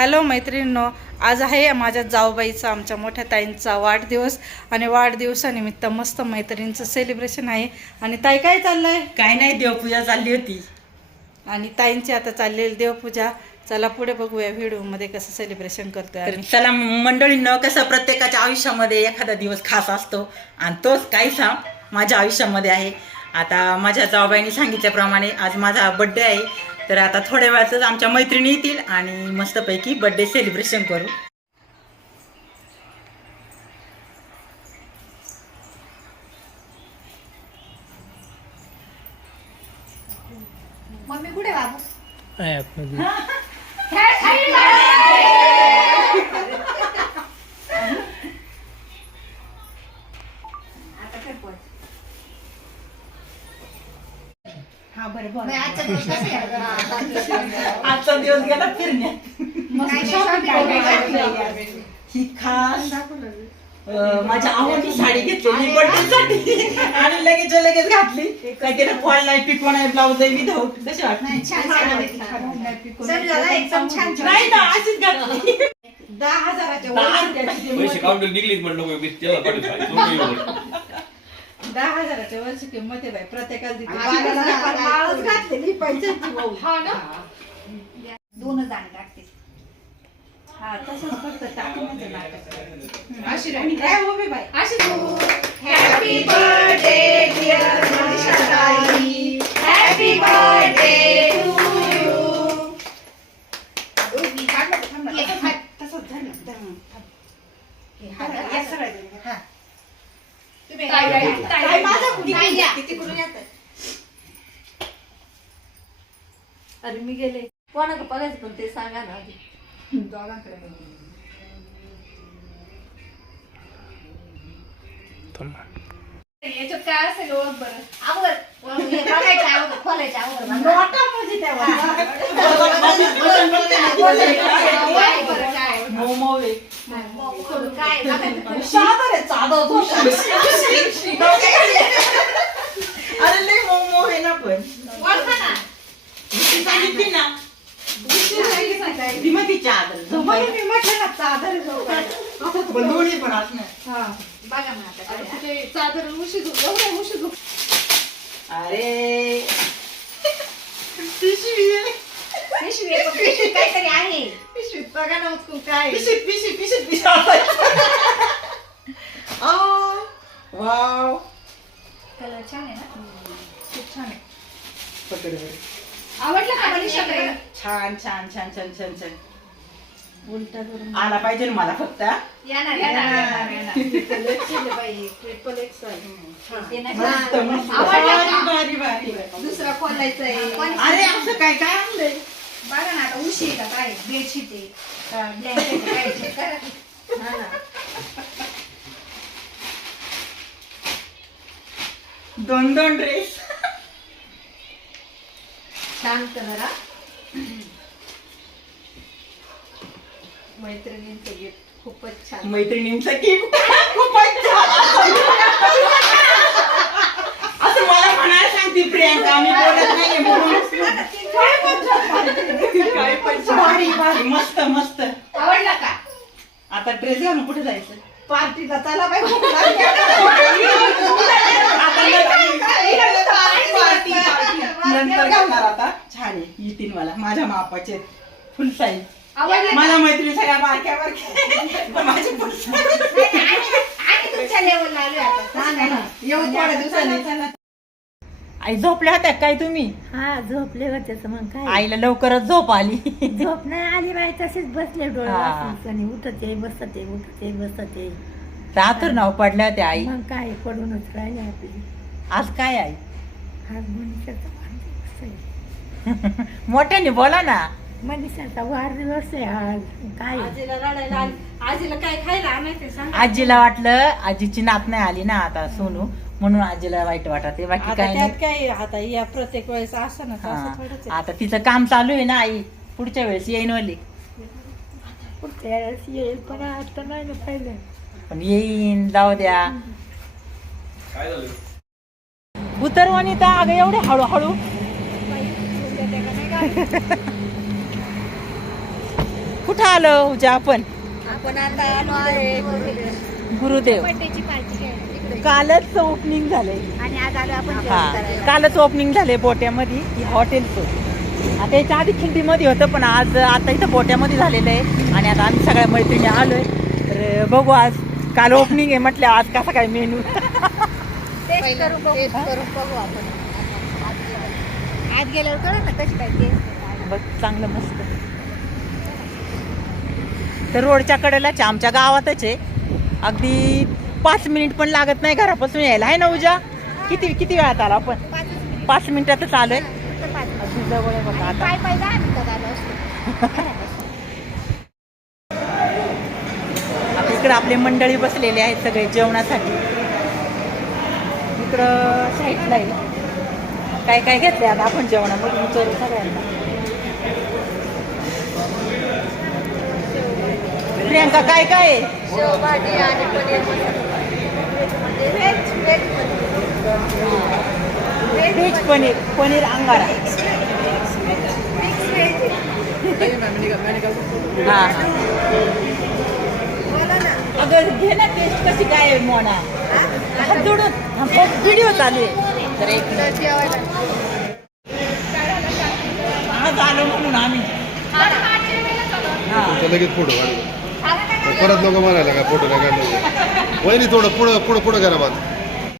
Hello मैत्रिणींनो, आज आहे माझ्या जाऊबाईचा आमच्या मोठ्या ताईंचा वाढदिवस आणि वाढदिवसानिमित्त मस्त मैत्रिणींचं सेलिब्रेशन आहे. आणि ताई काय चाललंय? काय नाही, देवपूजा चालली होती आणि ताईंची आता चाललेली देवपूजा. चला पुढे बघूया व्हिडिओमध्ये कसं सेलिब्रेशन करतोय. तर चला मंडळींनो, कसं प्रत्येकाच्या आयुष्यामध्ये एखादा दिवस खास असतो आणि तोच काहीसा माझ्या आयुष्यामध्ये आहे. आता माझ्या जाऊबाईंनी सांगितल्याप्रमाणे आज माझा बड्डे आहे. तर आता थोड्या वेळातच आमच्या मैत्रिणी येतील आणि मस्तपैकी बड्डे सेलिब्रेशन करू. मम्मी कुठे बाबू? हा बरं बरं. आजचा दिवस कसा गेला? आजचा दिवस गेला फिरण्यात. ही खास माझ्या आवडती साडी घेतली बड्डेसाठी आणि लगेच घातली. काहीतरी फॉल नाही, पिको नाही, ब्लाऊज आहे विदाऊट. कशी वाटते? एकदम छान नाही ना, अशीच घातली. 10,000च्या पैसे काउंटर निघलीच म्हणलं मग मी त्याला पाठवतो. 10,000च्या वर्षी किंमत आहे बाई. प्रत्येकाला दिली. घातलेली पैसे दोन दाणे टाकते. हा तसंच फक्त टाकण्याचं नाटक. अशी काय उभी बाई. हॅपी बर्थडे डिअर मनीषाताई, हॅपी बर्थडे टू यू. तसंच झालं. अरे मी गेले. कोणाकडे बघायचं पण ते सांगा ना आधी. याच्यात काय असेल ओळख बरं. अगोदर बघायचं अगोदर, खोलायचं अगोदर. मोमो आहे. काय अरे लय मोमो आहे ना. पण ओळखा ना. सांगितली ना ती मग ती चादर मी म्हटलं ना चादर दोन्ही पण असणार. बघा ना आता काय. ते चादर उशी झोप एवढ्या उशी झोप. अरे पिशवी आहे. पिशवी आहे, पण पिशवीत काहीतरी आहे. पिशवीत बघा ना उचकून काय. पिशवी वाव, कलर छान आहे ना. खूप छान आहे. पकड बरं. आवडलं का मनीषा ताई? छान छान छान छान छान छान उलटा करून आला पाहिजे ना मला फक्त. येणार ट्रिपल एक्सेल. ते नाही मस्त मस्त. आवडलं का? भारी भारी. दुसरा खोलायचा आहे. अरे असं काय काय आणलंय? बघा ना आता उशी आहे का काय, बेडशीट आहे का, ब्लँकेट आहे, काय check करा. हा ना. 2 ड्रेस. छान कलर हा. मैत्रिणींचं गिफ्ट खूपच छान. मैत्रिणींचा गिफ्ट खूपच छान. असं मला म्हणायला सांगते प्रियांका, मी बोलत नाहीये म्हणून. काय पण भारी भारी मस्त मस्त. आवडला का? आता ड्रेस घालून कुठे जायचं? पार्टीला चला बाई. आता नंतर घालणार. आता छान आहे, येतील मला माझ्या मापाचे फुल साईज. आवडला माझ्या मैत्रिणी सगळ्या बारक्या बारक्या, माझी फुल साईज. आणि तुमच्या लेवलला आलोय आता. येऊ थोड्या दिवसांनी. आई झोपल्या होत्या काय तुम्ही? हा झोपले होते तर मग काय आईला लवकरच झोप आली. झोप नाही आली बाई, तसेच बसले डोळे हा. वाचून आणि उठते बसते उठते बसते. रात्र नाव पडल्या होत्या आई. मग काय पडूनच राहिले आपली. आज काय आई? आज मनीषाचा वाढदिवस आहे. मोठ्याने बोला ना. मनीषाचा वाढदिवस आहे आज. काय आजीला रडायला आली. आजीला काय खायला आणायचं सांग. आजीला वाटलं आजीची नात नाही आली ना आता सोनू, म्हणून आजीला वाईट वाटत. बाकी आता काय त्यात नाही. काय आता या प्रत्येक वेळेस असं ना हा. तसं थोडंच आहे. आता तिचं काम चालू आहे ना आई, पुढच्या वेळेस येईन वाली. पुढच्या वेळेस येईल पण आता नाही ना पाहिलं. पण येईन, जाऊ द्या. काय झालं? उतर वनिता, अगं एवढे हळूहळू. कुठं आलो उद्या आपण आपण आता आलो आहे गुरुदेव बर्थडेची पार्टी घ्यायला कालच ओपनिंग झाले आणि आज आलो आपण जेवण हा करायला. कालच ओपनिंग झाले बोट्यामध्ये हॉटेलचं आता याच्या आधी खिंडीमध्ये होतं पण आज आता इथं बोट्यामध्ये झालेलं आहे आणि आता आम्ही सगळ्या मैत्रिणी आलोय तर बघू आज काल ओपनिंग आहे म्हटलं आज कसा काय मेनू टेस्ट करून बघू आपण आज गेल्यावर कळलं ना कशी काय टेस्ट बघ चांगलं मस्त तर रोडच्या कडेलाच आमच्या गावातच आहे अगदी 5 मिनिट पण लागत नाही घरापासून यायला आहे ना उजा किती वेळात आला आपण 5 मिनिटातच आलोय अगदी जवळ आहे बघा आता पाय 10 मिनिटात आलो असतो आता इकडं आपले मंडळी बसलेले आहेत सगळे जेवणासाठी इकडं साईडला आहे काय काय घेतले आता आपण जेवणामध्ये विचारू सगळ्यांना प्रियांका काय काय आहे शेवभाजी आणि पनीर व्हेज पनीर अंगारा हा अगं घे ना टेस्ट कशी काय आहे मोना हात जोडून व्हिडिओ चालू आहे तर एक आज आलो म्हणून आम्ही हा लगेच फोटो काढू परत नको म्हणायला का फोटो काय काढलं वहिनी थोडं पुढं करा माझं